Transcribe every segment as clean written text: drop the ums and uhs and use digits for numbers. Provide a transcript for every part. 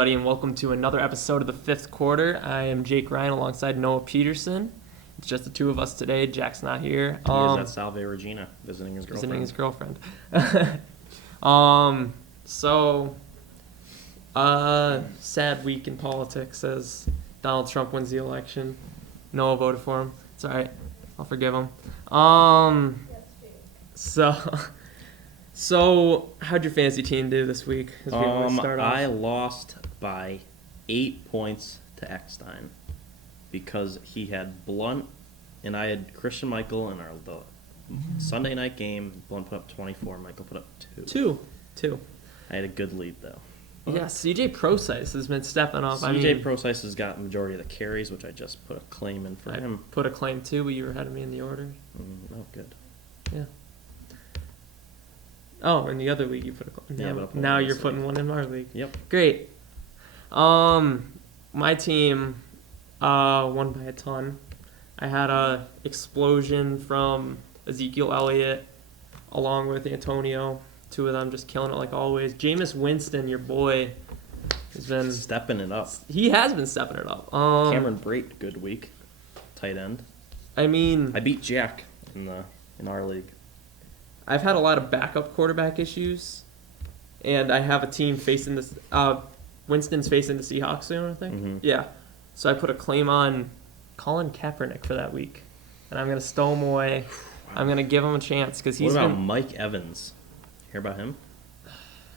everybody, and welcome to another episode of the Fifth Quarter. I am Jake Ryan alongside Noah Peterson. It's just the two of us today. Jack's not here. He is at Salve Regina visiting his girlfriend. Sad week in politics as Donald Trump wins the election. Noah voted for him. It's all right. I'll forgive him. So how'd your fantasy team do this week? As we start off? I lost by 8 points to Eckstein because he had Blunt and I had Christian Michael in the Sunday night game. Blunt put up 24, Michael put up 2. Two. I had a good lead though. Yeah, CJ Prosise has been stepping up. CJ Prosise has got the majority of the carries, which I just put a claim in for him. Put a claim too, but you were ahead of me in the order. Oh, good. Yeah. Oh, in the other league you put a claim. Yeah, now you're putting one in our league. Yep. Great. My team won by a ton. I had a explosion from Ezekiel Elliott along with Antonio. Two of them just killing it like always. Jameis Winston, your boy, has been stepping it up. He has been stepping it up. Cameron Brate, good week. Tight end. I beat Jack in our league. I've had a lot of backup quarterback issues, and I have a team facing this. Winston's facing the Seahawks soon, I think. Mm-hmm. Yeah. So I put a claim on Colin Kaepernick for that week, and I'm gonna stow him away. I'm gonna give him a chance because he's. What about Mike Evans? Hear about him?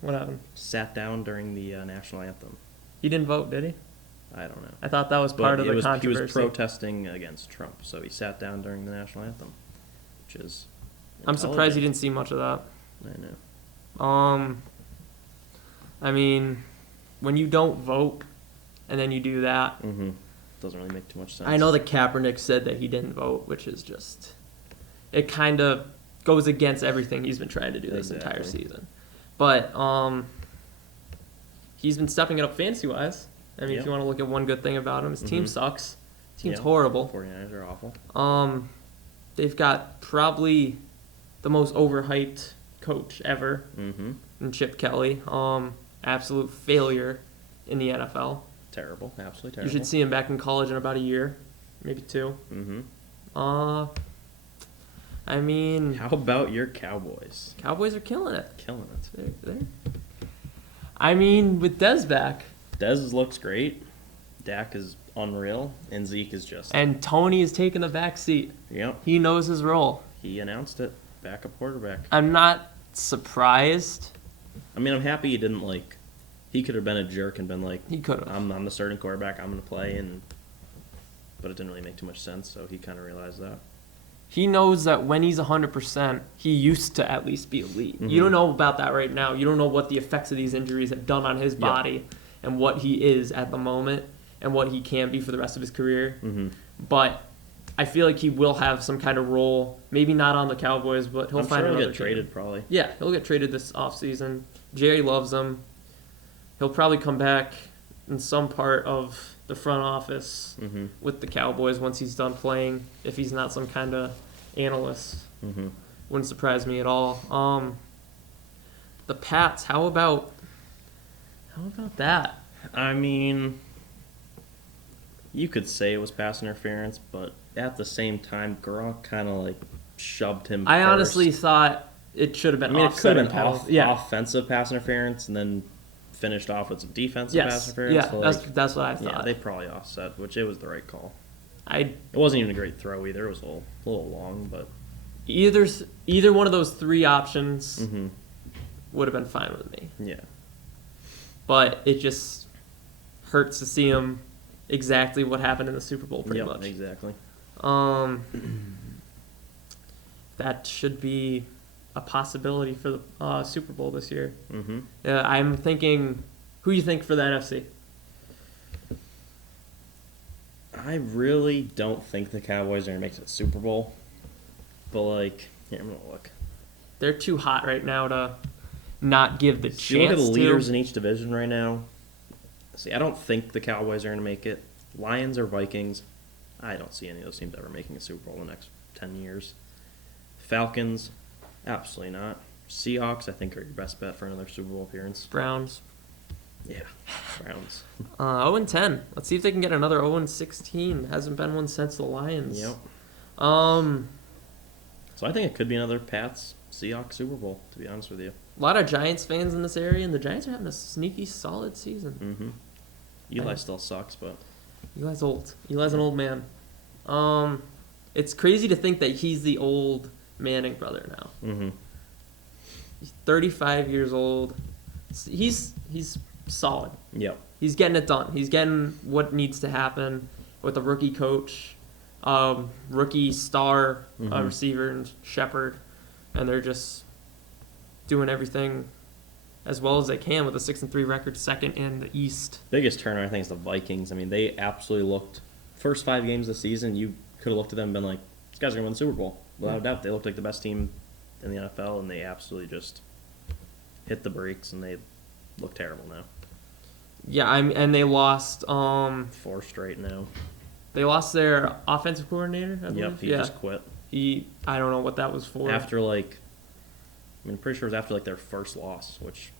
What happened? Sat down during the national anthem. He didn't vote, did he? I don't know. I thought that was part of the controversy. He was protesting against Trump, so he sat down during the national anthem, which is. I'm surprised you didn't see much of that. I know. I mean, when you don't vote, and then you do that. Mm-hmm. Doesn't really make too much sense. I know that Kaepernick said that he didn't vote, which is just. It kind of goes against everything he's been trying to do this entire season. But he's been stepping it up fantasy-wise. I mean, if you want to look at one good thing about him, his team sucks. Team's horrible. 49ers are awful. They've got probably the most overhyped coach ever in Chip Kelly. Absolute failure in the NFL. Terrible. Absolutely terrible. You should see him back in college in about a year, maybe 2. Mm-hmm. I mean... How about your Cowboys? Cowboys are killing it. Killing it. I mean, with Dez back... Dez looks great. Dak is unreal. And Zeke is just... And Tony is taking the back seat. Yep. He knows his role. He announced it. Backup quarterback. I'm not surprised. I mean, I'm happy he didn't, He could have been a jerk and been like... He could have. I'm the starting quarterback. I'm going to play. But it didn't really make too much sense, so he kind of realized that. He knows that when he's 100%, he used to at least be elite. Mm-hmm. You don't know about that right now. You don't know what the effects of these injuries have done on his body and what he is at the moment and what he can be for the rest of his career. Mm-hmm. But I feel like he will have some kind of role, maybe not on the Cowboys, but he'll find another he'll get traded probably. Yeah, he'll get traded this offseason. Jerry loves him. He'll probably come back in some part of the front office with the Cowboys once he's done playing, if he's not some kind of analyst. Wouldn't surprise me at all. The Pats, how about that? I mean, you could say it was pass interference, but at the same time, Gronk kind of shoved him I first. Honestly thought it should have been it could have been offensive pass interference and then finished off with some defensive pass interference. Yeah, that's what I thought. Yeah, they probably offset, which it was the right call. It wasn't even a great throw either. It was a little long, but either one of those three options would have been fine with me. Yeah. But it just hurts to see him exactly what happened in the Super Bowl pretty much. Exactly. That should be a possibility for the Super Bowl this year. Mm-hmm. I'm thinking, who you think for the NFC? I really don't think the Cowboys are going to make it to the Super Bowl. But, here, I'm going to look. They're too hot right now to not give the chance to. Look at the leaders in each division right now. See, I don't think the Cowboys are going to make it. Lions or Vikings, I don't see any of those teams ever making a Super Bowl in the next 10 years. Falcons, absolutely not. Seahawks, I think, are your best bet for another Super Bowl appearance. Browns. Yeah, Browns. 0-10. Let's see if they can get another 0-16. Hasn't been one since the Lions. Yep. Um, So I think it could be another Pats Seahawks Super Bowl, to be honest with you. a lot of Giants fans in this area, and the Giants are having a sneaky, solid season. Mm-hmm. Eli still sucks, but Eli's old. Eli's an old man. It's crazy to think that he's the old Manning brother now. mm-hmm. He's 35 years old. He's solid. Yep. He's getting it done. He's getting what needs to happen with a rookie coach, rookie star receiver and Shepard, and they're just doing everything as well as they can with a 6-3 record, second in the East. Biggest turnaround, I think, is the Vikings. I mean, they absolutely looked first 5 games of the season. You could have looked at them and been like, "These guys are gonna win the Super Bowl." Without a doubt, they looked like the best team in the NFL, and they absolutely just hit the brakes, and they look terrible now. Yeah, and they lost. 4 straight now. They lost their offensive coordinator. I believe. Yep, he just quit I don't know what that was for. after I'm pretty sure it was after their first loss, which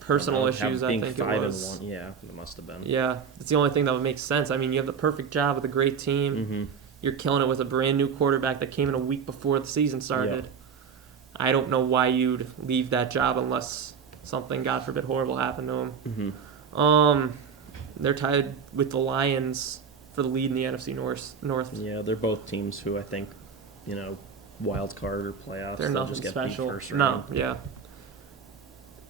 Personal I don't know, issues, I being think it 5 was. and 1. Yeah, it must have been. Yeah, it's the only thing that would make sense. I mean, you have the perfect job with a great team. Mm-hmm. You're killing it with a brand new quarterback that came in a week before the season started. Yeah. I don't know why you'd leave that job unless something, God forbid, horrible happened to him. Mm-hmm. They're tied with the Lions for the lead in the NFC North. Yeah, they're both teams who I think, wild card or playoffs. They're they'll nothing just get special. beat first No, round. yeah.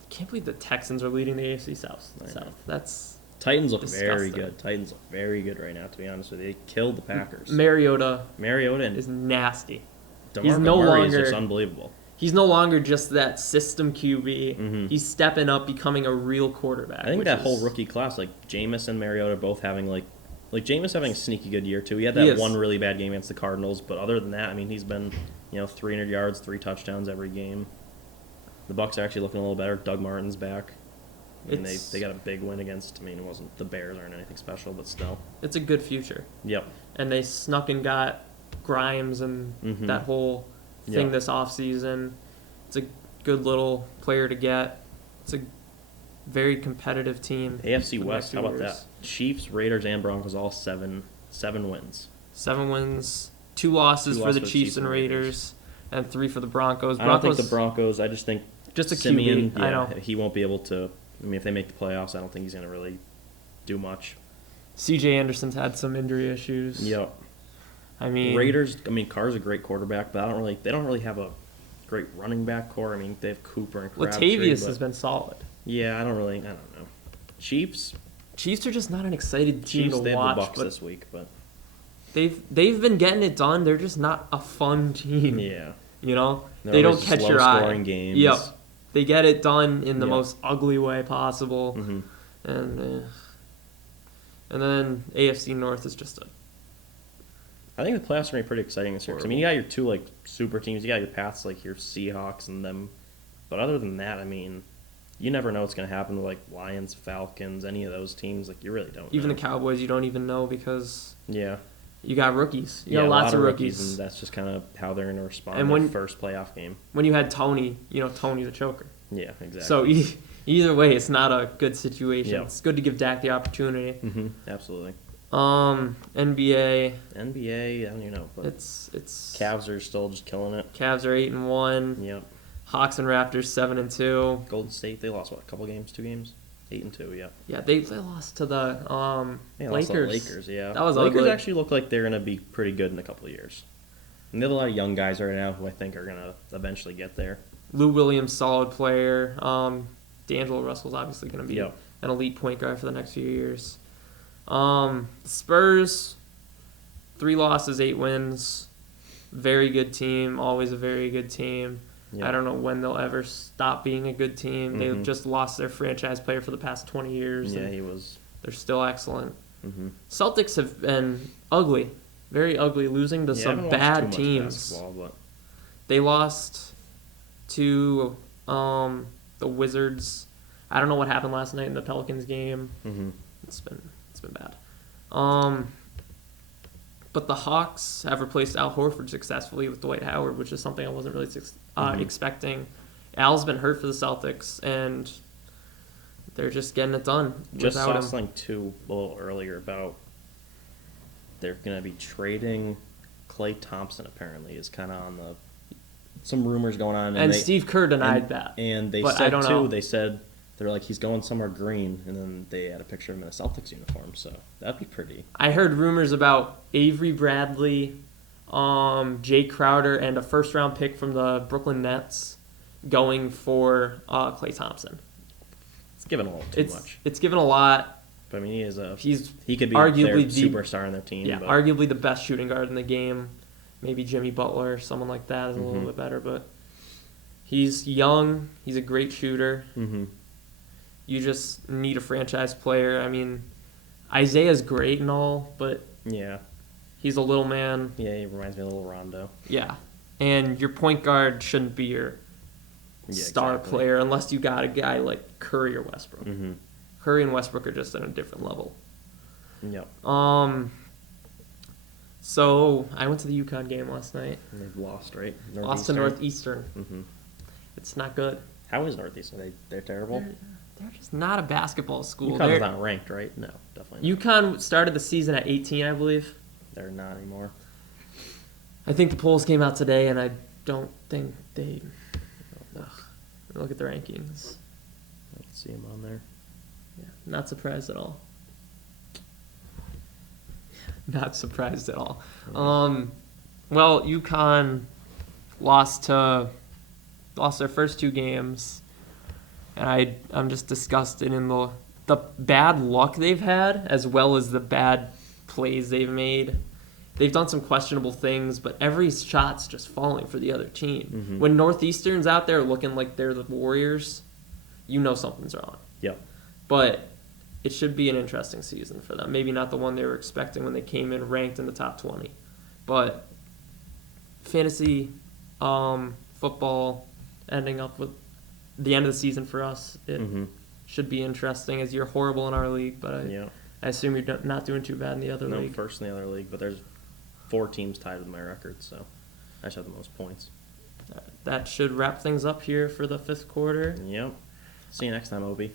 Can't believe the Texans are leading the AFC South. I know. That's Titans look very disgusting. good. Titans look very good right now, to be honest with you. They killed the Packers. Mariota Mariota and is nasty. DeMarco he's no Murray is longer- just unbelievable. He's no longer just that system QB. Mhm. He's stepping up, becoming a real quarterback. I think which that is- whole rookie class, like Jameis and Mariota both having like Jameis having a sneaky good year too. He had He that is. one really bad game against the Cardinals, but other than that, I mean, he's been 300 yards, 3 touchdowns every game. The Bucs are actually looking a little better. Doug Martin's back. I mean, It's- they got a big win against. I mean, it wasn't the Bears aren't anything special, but still. It's a good future. Yep. And they snuck and got Grimes and Mhm. that whole thing Yeah. this offseason. It's a good little player to get. It's a very competitive team. AFC for the West. next How about few that? years. Chiefs, Raiders, and Broncos all seven wins. 7 wins, 2 losses Two for the losses Chiefs and Raiders, and 3 for the Broncos. I don't think the Broncos. I just think just a Simeon. QB. I know. He won't be able to. I mean, if they make the playoffs, I don't think he's going to really do much. CJ Anderson's had some injury issues. Yep. I mean, Raiders. I mean, Carr's a great quarterback, but they don't really have a great running back core. I mean, they have Cooper and Crabtree. Latavius but- has been solid. Yeah, I don't know. Chiefs. Chiefs are just not an excited team Chiefs. to They have watch, the Bucks but this week, but they've been getting it done. They're just not a fun team. yeah, You know, They're they don't always catch your eye. slow-scoring games. Yep, they get it done in the Yep. most ugly way possible, hmm and then AFC North is just a I think the playoffs are going to be pretty exciting this year. 'Cause, I mean, you got your 2 super teams. You got your Pats, your Seahawks and them. But other than that, I mean, you never know what's going to happen with Lions, Falcons, any of those teams. You really don't. even know. the Cowboys. You don't even know because Yeah. you got rookies. You Yeah, got a lots lot of rookies, rookies. and that's just kind of how they're going to respond And in when- the first playoff game. When you had Tony, Tony's a choker. Yeah, exactly. So either way, it's not a good situation. Yep. It's good to give Dak the opportunity. Absolutely. NBA, NBA, I don't even know. But it's Cavs are still just killing it. Cavs are 8-1. Yep. Hawks and Raptors 7-2. Golden State, they lost, a couple games? 2 games? 8-2, yeah. Yeah, they lost to the They lost to the Lakers. Lakers, yeah. That was Lakers ugly. actually look like they're going to be pretty good in a couple of years. And they have a lot of young guys right now who I think are going to eventually get there. Lou Williams, solid player. D'Angelo Russell's obviously going to be Yep. an elite point guard for the next few years. Spurs, 3 losses, 8 wins. Very good team. Always a very good team. Yep. I don't know when they'll ever stop being a good team. Mhm. They've just lost their franchise player for the past 20 years. Yeah, and he was. they're still excellent. Mm-hmm. Celtics have been ugly. Very ugly, losing to some bad teams. But They lost to the Wizards. I don't know what happened last night in the Pelicans game. mm-hmm. It's been bad. But the Hawks have replaced Al Horford successfully with Dwight Howard, which is something I wasn't really expecting. Al's been hurt for the Celtics, and they're just getting it done Just without saw him. something too a little earlier about they're going to be trading Klay Thompson. Apparently, is kind of on the some rumors going on, And they, Steve Kerr denied and, that. And they but said I don't too. know. They said they're like he's going somewhere green, and then they had a picture of him in a Celtics uniform. So that'd be pretty. I heard rumors about Avery Bradley, Jay Crowder, and a first-round pick from the Brooklyn Nets going for Klay Thompson. It's given a little too much. It's given a lot. But I mean, He's he could be arguably their the superstar on their team. Yeah, but arguably the best shooting guard in the game. Maybe Jimmy Butler, someone like that is a little Mhm. bit better, but he's young. He's a great shooter. Mhm. You just need a franchise player. I mean, Isaiah's great and all, but Yeah, he's a little man. yeah, he reminds me of a little Rondo. Yeah. And your point guard shouldn't be your Yeah, star exactly. player unless you got a guy like Curry or Westbrook. Mhm. Curry and Westbrook are just on a different level. Yep. So I went to the UConn game last night. And they've lost, right? Lost to Northeastern. Mhm. It's not good. How is Northeastern? They're terrible. They're just not a basketball school. UConn's not ranked, right? No, definitely not. UConn started the season at 18, I believe. They're not anymore. I think the polls came out today, and I don't think they. Ugh. Look at the rankings. Let's see him on there. Yeah, not surprised at all. Not surprised at all. Well, UConn lost their first two games, and I'm just disgusted in the bad luck they've had as well as the bad plays they've made. They've done some questionable things, but every shot's just falling for the other team. Mhm. When Northeastern's out there looking like they're the Warriors, you know something's wrong. Yep. But it should be an interesting season for them. Maybe not the one they were expecting when they came in ranked in the top 20. But fantasy football ending up with the end of the season for us, it Mhm. should be interesting as you're horrible in our league, but Yeah. I assume you're not doing too bad in the other No, league. first in the other league, but there's 4 teams tied with my record, so I just have the most points. That should wrap things up here for the fifth quarter. Yep. See you next time, Obi.